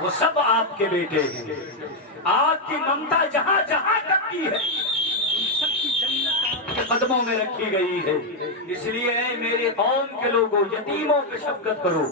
وہ سب آپ کے بیٹے ہیں. آپ کی ممتا جہاں جہاں تک کی ہے سب کی جنت آپ کے قدموں میں رکھی گئی ہے. اس لیے اے میرے قوم کے لوگوں، یتیموں پہ شفقت کرو،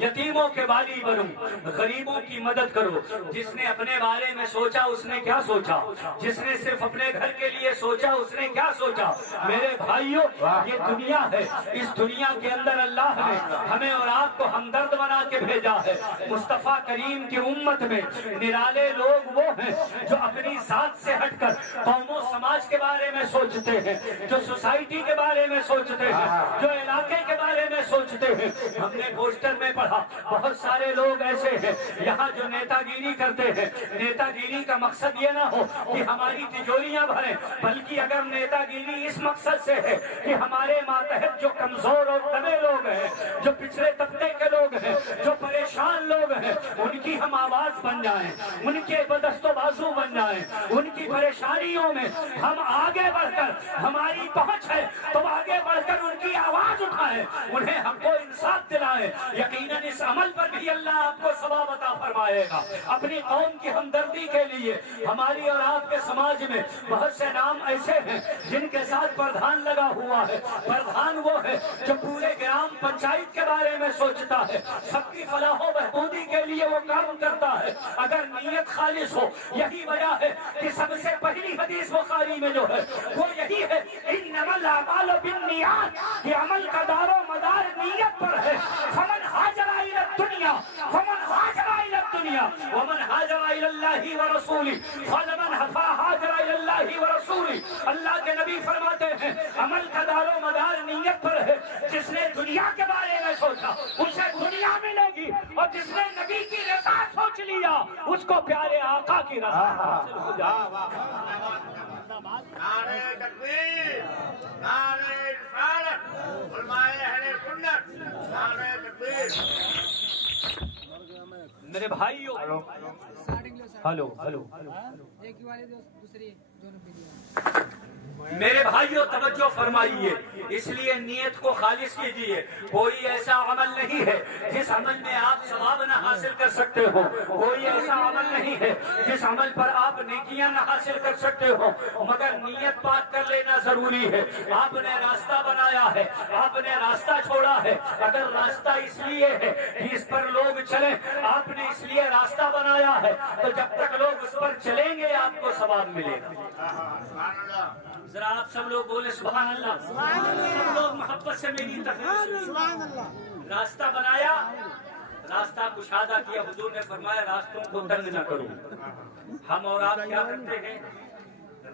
یتیموں کے والی بنو، غریبوں کی مدد کرو. جس نے اپنے بارے میں سوچا اس نے کیا سوچا، جس نے صرف اپنے گھر کے لیے سوچا اس نے کیا سوچا. میرے بھائیوں، یہ دنیا ہے، اس دنیا کے اندر اللہ نے ہمیں اور آپ کو ہمدرد بنا کے بھیجا ہے. مصطفیٰ کریم کی امت میں نرالے لوگ وہ ہیں جو اپنی ذات سے ہٹ کر قوم و سماج کے بارے میں سوچتے ہیں، جو سوسائٹی کے بارے میں سوچتے ہیں، جو علاقے کے بارے میں سوچتے ہیں. ہم نے پوسٹر میں پڑھا بہت سارے لوگ ایسے ہیں یہاں جو نیتا گیری کرتے ہیں. نیتا گیری کا مقصد یہ نہ ہو کہ ہماری تجوریاں بھریں، بلکہ اگر نیتا گیری اس مقصد سے ہے کہ ہمارے ماتحت جو کمزور اور دبے لوگ ہیں، جو پچھڑے طبقے کے لوگ ہیں، جو پریشان لوگ ہیں، ان کی ہم آواز بن جائیں، ان کے دست و بازو بن جائیں، ان کی پریشانیوں میں ہم آگے بڑھ کر، ہماری پہنچ ہے تو آگے بڑھ کر ان کی آواز اٹھائیں، انہیں حق و انصاف دلائیں. یقیناً اس عمل پر بھی اللہ آپ کو ثواب عطا فرمائے گا. اپنی قوم کی ہمدردی کے لیے ہماری اور آپ کے سماج میں بہت سے نام ایسے ہیں جن کے ساتھ پردھان لگا ہوا ہے. پردھان وہ ہے جو پورے گرام پنچایت کے بارے میں سوچتا ہے، سب کی فلاح و بہبودی کے لیے وہ کام کرتا ہے اگر نیت خالص ہو. یہی وجہ ہے کہ سب سے پہلی حدیث بخاری میں جو ہے وہ یہی ہے، انما الاعمال بالنیات، کہ عمل کا دار و مدار نیت پر ہے. فمن ہاجر الی الدنیا فمن ہاجر الی الدنیا ومن ہاجر الی اللہ ورسولہ فلمن ہاجر الی اللہ ورسولہ. اللہ کے نبی فرماتے ہیں عمل کا دار و مدار نیت پر ہے. جس نے دنیا کے بارے میں سوچا اسے دنیا ملے گی، اور جس نے نبی کی رضا سوچ لیا اس کو پیارے آقا کی رضا حاصل ہو جائے. نعرہ تکبیر، نعرہ رسالت، علماء اہل سنت، نعرہ تکبیر. میرے بھائیو، ہلو ہلو میرے بھائیو توجہ فرمائیے. اس لیے نیت کو خالص کیجیے. کوئی ایسا عمل نہیں ہے جس عمل میں آپ ثواب نہ حاصل کر سکتے ہو، کوئی ایسا عمل نہیں ہے جس عمل پر آپ نیکیاں نہ حاصل کر سکتے ہو، مگر نیت پاک کر لینا ضروری ہے. آپ نے راستہ بنایا ہے، آپ نے راستہ چھوڑا ہے. اگر راستہ اس لیے ہے کہ اس پر لوگ چلیں، آپ نے اس لیے راستہ بنایا ہے، تو جب تک لوگ اس پر چلیں گے آپ کو ثواب ملے گا. ذرا آپ سب لوگ بولے سبحان اللہ. سب لوگ محبت سے میری طرف. راستہ بنایا، راستہ کشادہ کیا. حضور نے فرمایا راستوں کو تنگ نہ کرو. ہم اور آپ کیا کرتے ہیں؟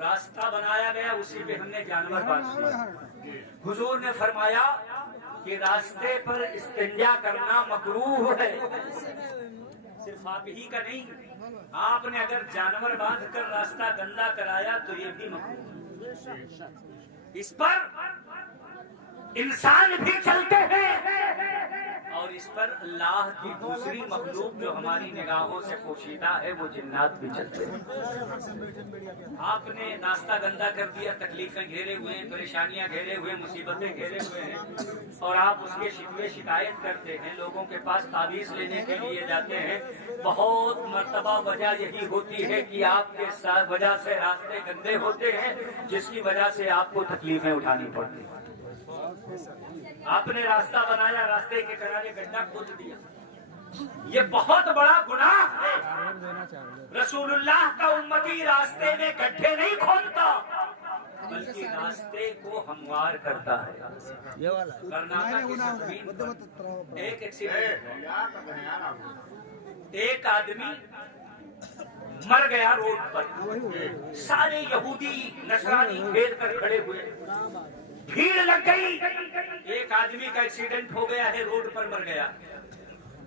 راستہ بنایا گیا اسی پہ ہم نے جانور باندھ دیا. حضور نے فرمایا کہ راستے پر استنجا کرنا مکروہ ہے. صرف آپ ہی کا نہیں، آپ نے اگر جانور باندھ کر راستہ گندا کرایا تو یہ بھی مکروہ. اس پر انسان بھی چلتے ہیں اور اس پر اللہ کی دوسری مخلوق جو ہماری نگاہوں سے پوشیدہ ہے وہ جنات بھی چلتے ہیں. آپ نے راستہ گندا کر دیا، تکلیفیں گھیرے ہوئے ہیں، پریشانیاں گھیرے ہوئے، مصیبتیں گھیرے ہوئے ہیں، اور آپ اس کے شکوے شکایت کرتے ہیں، لوگوں کے پاس تعویذ لینے کے لیے جاتے ہیں. بہت مرتبہ وجہ یہی ہوتی ہے کہ آپ کے ساتھ وجہ سے راستے گندے ہوتے ہیں، جس کی وجہ سے آپ کو تکلیفیں اٹھانی پڑتی ہیں. آپ نے راستہ بنایا، راستے کے کنارے گڈھا کھود دیا، یہ بہت بڑا گناہ ہے. رسول اللہ کا امتی راستے میں گڈھے نہیں کھودتا بلکہ راستے کو ہموار کرتا ہے. کرناٹک کی زمین پر ایک ایکسیڈنٹ، ایک آدمی مر گیا روڈ پر. سارے یہودی نصرانی گھیر کر کھڑے ہوئے، بھیڑ لگ گئی. ایک آدمی کا ایکسیڈنٹ ہو گیا ہے، روڈ پر مر گیا.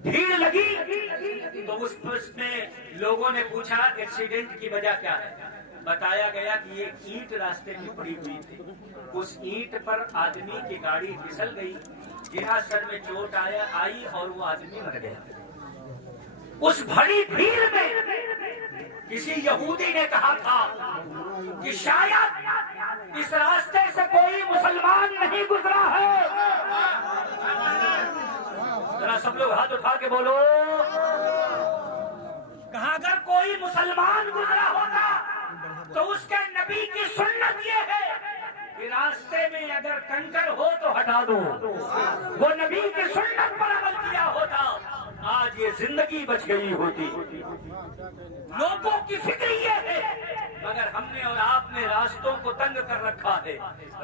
بھیڑ لگی تو اس میں لوگوں نے پوچھا ایکسیڈنٹ کی وجہ کیا ہے. بتایا گیا کہ یہ اینٹ راستے میں پڑی ہوئی تھی، اس اینٹ پر آدمی کی گاڑی پھسل گئی، گرا، سر میں چوٹ آئی اور وہ آدمی مر گیا. اس بڑی بھیڑ میں کسی یہودی نے کہا تھا کہ شاید اس راستے سے کوئی مسلمان نہیں گزرا ہے. ذرا سب لوگ ہاتھ اٹھا کے بولو مسلمان گزرا ہوتا تو اس کے نبی کی سنت یہ ہے کہ راستے میں اگر کنکر ہو تو ہٹا دو. وہ نبی کی سنت پر عمل کیا ہوتا آج یہ زندگی بچ گئی ہوتی. لوگوں کی فکر یہ ہے مگر ہم نے اور آپ نے راستوں کو تنگ کر رکھا ہے.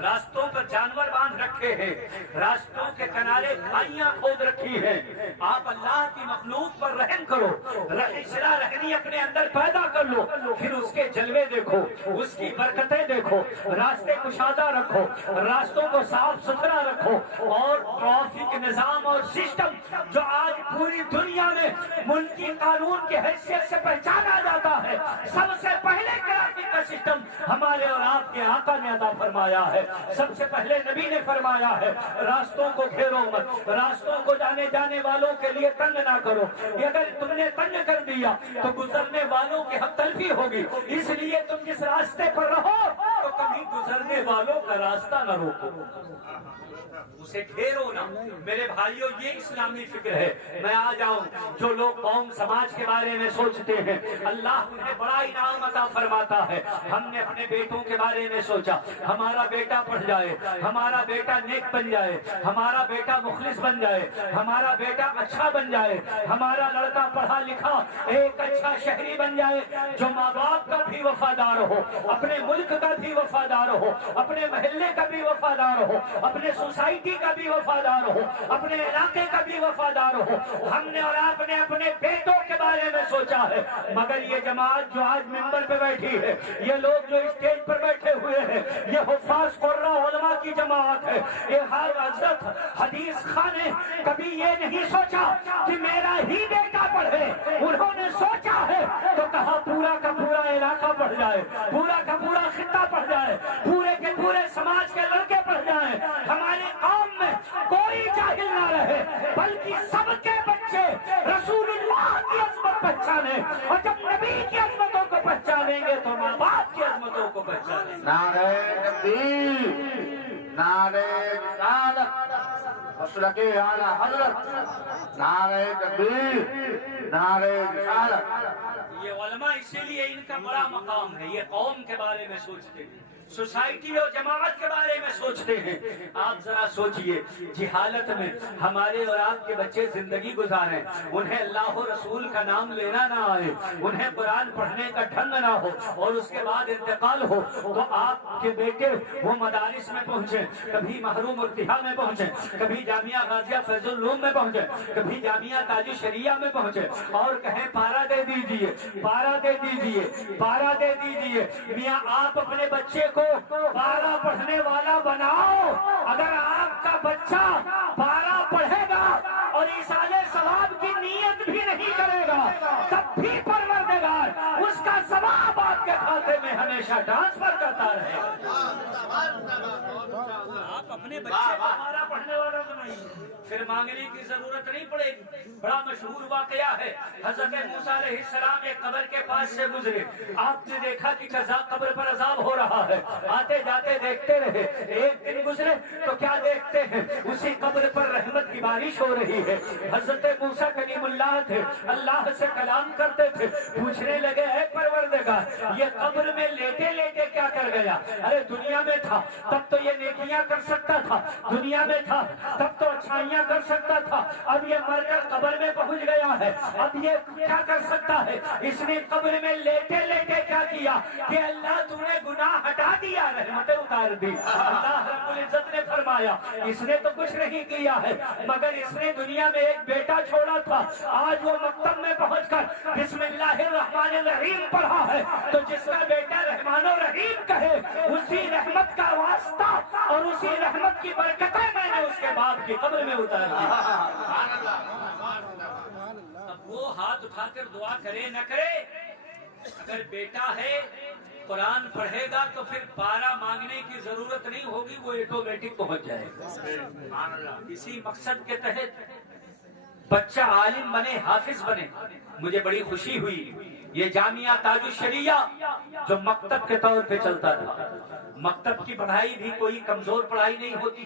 راستوں پر جانور باندھ رکھے ہیں, راستوں کے کنارے کھائیاں کھود رکھی ہیں. آپ اللہ کی مخلوق پر رحم کرو, صلہ رحمی اپنے اندر پیدا کر لو, پھر اس کے جلوے دیکھو, اس کی برکتیں دیکھو, راستے کشادہ رکھو, راستوں کو صاف ستھرا رکھو. اور ٹریفک نظام اور سسٹم جو آج پوری دنیا میں ملکی قانون کی حیثیت سے پہچانا جاتا ہے, سب سے پہلے ٹریفک کا سسٹم ہمارے اور آپ کے آقا نے عطا فرمایا ہے. سب سے پہلے نبی نے فرمایا ہے راستوں کو گھیرو مت, راستوں کو جانے والوں کے لیے تنگ نہ کرو. اگر تم نے تنگ کر دیا تو گزرنے والوں کی حق تلفی ہوگی. اس لیے تم جس راستے پر رہو تو کبھی گزرنے والوں کا راستہ نہ روکو, اسے گھیرو نہ. میرے بھائیوں یہ اسلامی فکر ہے. میں آ جاؤں, جو لوگ قوم سماج کے بارے میں سوچتے ہیں اللہ انہیں بڑا انعام عطا فرماتا ہے. ہم نے اپنے بیٹوں کے بارے میں سوچا ہمارا بیٹا پڑھ جائے, ہمارا بیٹا نیک بن جائے, ہمارا بیٹا مخلص بن جائے, ہمارا بیٹا اچھا بن جائے, ہمارا لڑکا پڑھا لکھا ایک اچھا شہری بن جائے جو ماں باپ کا بھی وفادار ہو, اپنے ملک کا بھی وفادار ہو, اپنے محلے کا بھی وفادار ہو, اپنے سوسائٹی کا بھی وفادار ہو, اپنے علاقے کا بھی وفادار ہو. ہم نے اور آپ نے اپنے بیٹوں کے بارے میں سوچا ہے. مگر یہ جماعت جو آج ممبر پہ بیٹھی ہے, یہ لوگ جو اسٹیج پر بیٹھے ہوئے ہیں, یہ حفاظ قرہ علماء کی جماعت ہے. یہ حضرت حدیث خان نے کبھی یہ نہیں سوچا کہ میرا ہی بیٹا پڑھے. انہوں نے سوچا ہے تو کہا پورا کا پورا علاقہ پڑھ جائے, پورا کا پورا خطہ پڑھ جائے, پورے کے پورے سماج کے لڑکے پڑھ جائیں. ہمارے قوم میں کوئی جاہل نہ رہے بلکہ سب کے بچے رسول اللہ کی عظمت پہچانے, اور جب نبی کی عظمتوں کو پہچانیں گے تو ماں باپ کی عظمتوں کو پہچانیں گے. نعرہ تکبیر, نعرہ رسالت, مسلک اعلیٰ حضرت, نعرہ تکبیر, نعرہ رسالت. یہ علماء اسی لیے ان کا بڑا مقام ہے. یہ قوم کے بارے میں سوچتے ہیں, سوسائٹی اور جماعت کے بارے میں سوچتے ہیں. آپ ذرا سوچئے جس حالت میں ہمارے اور آپ کے بچے زندگی گزاریں, انہیں اللہ و رسول کا نام لینا نہ آئے, انہیں قرآن پڑھنے کا ڈھنگ نہ ہو, اور اس کے بعد انتقال ہو تو آپ کے بیٹے وہ مدارس میں پہنچے, کبھی محروم ارتحا میں پہنچے, کبھی جامعہ غازیہ فیض العلوم میں پہنچے, کبھی جامعہ تاج الشریعہ میں پہنچے, اور کہیں پارا دے دیجئے, پارا دے دیجئے, پارا دے دیجئے. میاں آپ اپنے بچے کو پارا پڑھنے والا بناؤ. اگر آپ کا بچہ پارا پڑھے گا اور ایصال ثواب کی نیت بھی نہیں کرے گا تب بھی پروردگار اس کا ثواب آپ کے کھاتے میں ہمیشہ ٹرانسفر کرتا رہے گا. آپ اپنے بچے کو پارا پڑھنے والا بنائیے, پھر مانگنے کی ضرورت نہیں پڑے گی. بڑا مشہور واقعہ ہے, حضرت موسیٰ علیہ السلام ایک قبر کے پاس سے گزرے. آپ نے دیکھا کہ قبر پر عذاب ہو رہا ہے, آتے جاتے دیکھتے رہے. ایک دن گزرے تو کیا دیکھتے ہیں, اسی قبر پر رحمت کی بارش ہو رہی ہے. حضرت موسیٰ کلیم اللہ تھے, اللہ سے کلام کرتے تھے. پوچھنے لگے اے پروردگار یہ قبر میں لیٹے لیٹے کیا کر گیا؟ ارے دنیا میں تھا تب تو یہ نیکیاں کر سکتا تھا, دنیا میں تھا تب تو اچھائیاں کر سکتا تھا, اب یہ مر کر قبر میں پہنچ گیا ہے, اب یہ کیا کر سکتا ہے؟ اس نے قبر میں لیٹے لیٹے کیا کیا کہ اللہ تو نے گناہ ہٹا دیا, رحمتیں اتار دی. اللہ رب العزت نے فرمایا اس نے تو کچھ نہیں کیا ہے مگر اس نے دنیا میں ایک بیٹا چھوڑا تھا. آج وہ مکتب میں پہنچ کر بسم اللہ الرحمن الرحیم پڑھا ہے تو جس کا بیٹا رحمان و رحیم کہے اسی رحمت کا واسطہ اور اسی رحمت کی برکتیں میں نے اس کے باپ کی قبر میں اتار دی. اب وہ ہاتھ اٹھا کر دعا کرے نہ کرے, اگر بیٹا ہے قرآن پڑھے گا تو پھر پارا مانگنے کی ضرورت نہیں ہوگی, وہ آٹومیٹک پہنچ جائے گا. اسی مقصد کے تحت بچہ عالم بنے, حافظ بنے. مجھے بڑی خوشی ہوئی یہ جامعہ تاج الشریعہ جو مکتب کے طور پہ چلتا تھا, مکتب کی پڑھائی بھی کوئی کمزور پڑھائی نہیں ہوتی,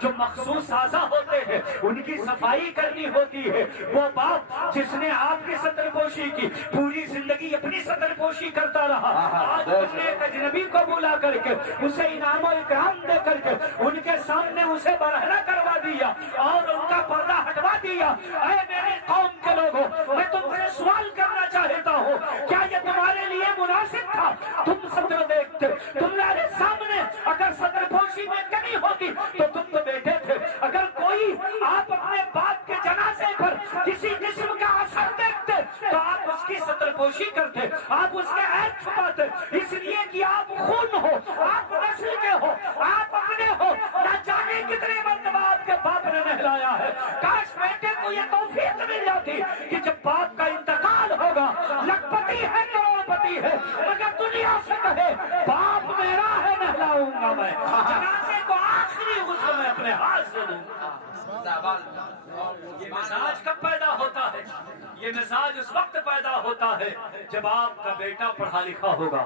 جو مخصوص اعضاء ہوتے ہیں ان کی صفائی کرنی ہوتی ہے. وہ باپ جس نے آپ کی سطر پوشی کی پوری زندگی اپنی سطر پوشی کرتا رہا, آج تم نے ایک اجنبی کو بلا کر کے اسے انعام و اکرام دے کر کے ان کے سامنے اسے برہنہ کروا دیا اور ان کا پردہ ہٹوا دیا. اے میرے قوم کے لوگوں, میں تم سے سوال کرنا چاہتا ہوں, کیا یہ تمہارے لیے مناسب تھا؟ تم سطر دیکھتے, تمہارے سامنے اگر سطر پوشی میں کمی ہوتی تو تم تو بیٹھے تھے. اگر کوئی آپ اپنے باپ کے جنازے پر کسی قسم کا اثر دیکھتے تو آپ اس کی سطر پوشی کرتے, آپ اس کے عیب چھپاتے, اس لیے کہ آپ خون ہو, آپ نسل کے ہو, آپ اپنے ہو. نہ جانے کتنے مرتبہ آپ کے باپ نے نہلایا ہے. کاش بیٹے کو یہ توفیق مل جاتی کہ جب باپ کا انتقال ہوگا, لکھپتی ہے کروڑپتی ہے مگر دنیا سے کہے باپ میرا ہے, نہلاؤں گا میں, جنازے کو آخری غسل میں اپنے ہاتھ سے دوں گا. یہ مزاج کب پیدا ہوتا ہے؟ یہ مزاج اس وقت پیدا ہوتا ہے جب آپ کا بیٹا پڑھا لکھا ہوگا,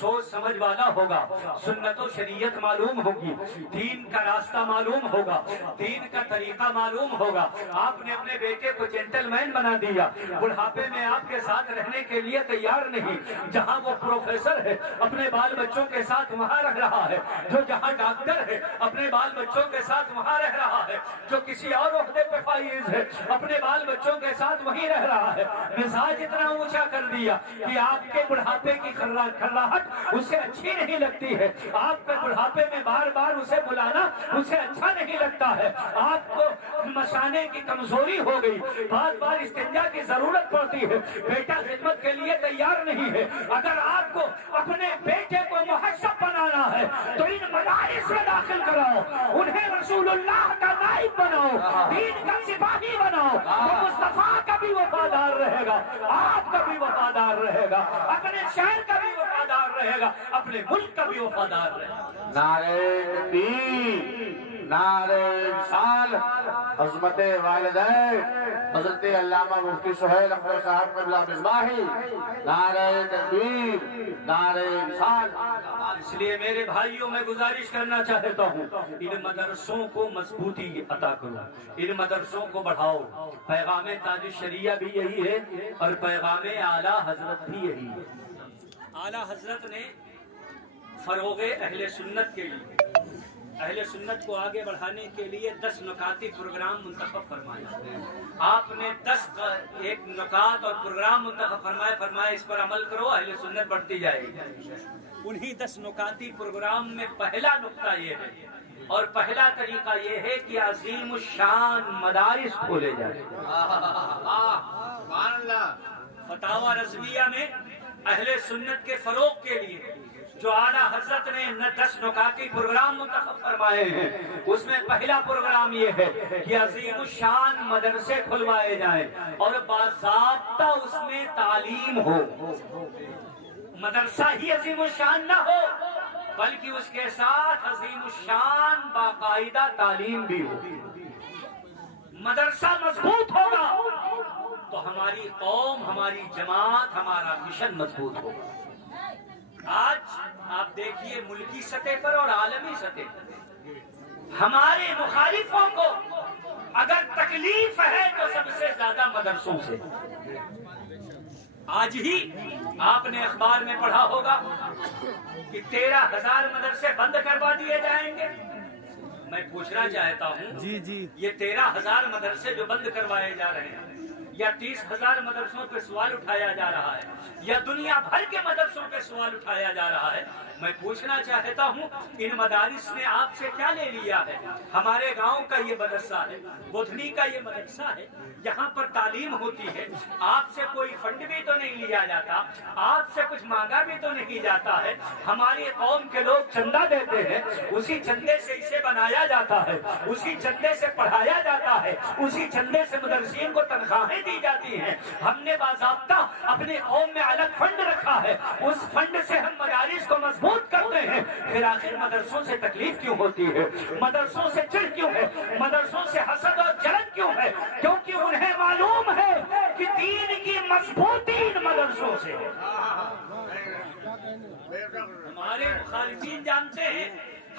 سوچ سمجھ والا ہوگا, سنت و شریعت معلوم ہوگی, دین کا راستہ معلوم ہوگا, دین کا طریقہ معلوم ہوگا. آپ نے اپنے بیٹے کو جینٹل مین بنا دیا, بڑھاپے میں آپ کے ساتھ رہنے کے لیے تیار نہیں. جہاں وہ پروفیسر ہے اپنے بال بچوں کے ساتھ وہاں رہ رہا ہے, جو جہاں ڈاکٹر ہے اپنے بال بچوں کے ساتھ وہاں رہ رہا ہے, جو کسی اور عہدے پہ فائز ہے اپنے بال بچوں کے ساتھ وہیں رہ رہا ہے. مزاج اتنا اونچا کر دیا کہ آپ کے بڑھاپے کی کھرلاہٹ اسے اچھی نہیں لگتی ہے. آپ کے بڑھاپے میں بار بار اسے بلانا اسے اچھا نہیں لگتا ہے. آپ کو مشانے کی کمزوری ہو گئی, بار بار استنجا کی ضرورت پڑتی ہے, بیٹا خدمت کے لیے تیار نہیں ہے. اگر آپ کو اپنے بیٹے کو محسب بنانا ہے تو ان مدارس میں داخل کراؤ, انہیں رسول اللہ کا نائب بناؤ, دین کا سپاہی بناؤ. وہ مصطفیٰ کا بھی وفادار رہے گا, آپ کا بھی وفادار رہے گا, اپنے شہر کا بھی وفادار رہے گا, اپنے ملک کا بھی وفادار رہے گا. نعرے تکبیر, نعرے رسالت, عظمت والدین حضرت علامہ مفتی سہیل اختر صاحب قبلہ مصباحی, نعرے تکبیر, نعرے رسالت. اس لیے میرے بھائیوں میں گزارش کرنا چاہتا ہوں, ان مدرسوں کو مضبوطی عطا کرو, ان مدرسوں کو بڑھاؤ. پیغام تاج الشریعہ بھی یہی ہے اور پیغام اعلیٰ حضرت بھی یہی ہے. اعلیٰ حضرت نے فروغ اہل سنت کے لیے, اہل سنت کو آگے بڑھانے کے لیے 10 نکاتی پروگرام منتخب فرمایا. آپ نے 10 ایک نکات اور پروگرام منتخب فرمایا اس پر عمل کرو, اہل سنت بڑھتی جائے گی. انہی 10 نکاتی پروگرام میں پہلا نقطہ یہ ہے اور پہلا طریقہ یہ ہے کہ عظیم الشان مدارس کھولے جائیں. فتاوی رضویہ میں اہل سنت کے فروغ کے لیے جو اعلیٰ حضرت نے 10 نکاتی پروگرام منتخب فرمائے ہیں, اس میں پہلا پروگرام یہ ہے کہ عظیم الشان مدرسے کھلوائے جائیں اور باضابطہ اس میں تعلیم ہو. مدرسہ ہی عظیم الشان نہ ہو بلکہ اس کے ساتھ عظیم الشان باقاعدہ تعلیم بھی ہو. مدرسہ مضبوط ہوگا تو ہماری قوم, ہماری جماعت, ہمارا مشن مضبوط ہوگا. آج آپ دیکھیے ملکی سطح پر اور عالمی سطح پر ہمارے مخالفوں کو اگر تکلیف ہے تو سب سے زیادہ مدرسوں سے. آج ہی آپ نے اخبار میں پڑھا ہوگا کہ 13,000 مدرسے بند کروا دیے جائیں گے. میں پوچھنا چاہتا ہوں یہ 13,000 مدرسے جو بند کروائے جا رہے ہیں یا 30,000 مدرسوں پہ سوال اٹھایا جا رہا ہے یا دنیا بھر کے مدرسوں پہ سوال اٹھایا جا رہا ہے, میں پوچھنا چاہتا ہوں ان مدارس نے آپ سے کیا لے لیا ہے؟ ہمارے گاؤں کا یہ مدرسہ ہے, بدھنی کا یہ مدرسہ ہے, یہاں پر تعلیم ہوتی ہے. آپ سے کوئی فنڈ بھی تو نہیں لیا جاتا, آپ سے کچھ مانگا بھی تو نہیں جاتا ہے. ہماری قوم کے لوگ چندہ دیتے ہیں, اسی چندے سے اسے بنایا جاتا ہے, اسی چندے سے پڑھایا جاتا ہے, اسی چندے سے مدرسین کو تنخواہیں دی جاتی ہیں. ہم نے باضابطہ اپنے قوم میں الگ فنڈ رکھا ہے, اس فنڈ سے ہم مدارس کو مضبوط کرتے ہیں. پھر آخر مدرسوں سے تکلیف کیوں ہوتی ہے؟ مدرسوں سے چڑ کیوں ہے؟ مدرسوں سے حسد اور جلن کیوں ہے؟ کیونکہ انہیں معلوم ہے کہ دین کی مضبوطی ان مدرسوں سے. ہمارے مخالفین جانتے ہیں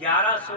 1100,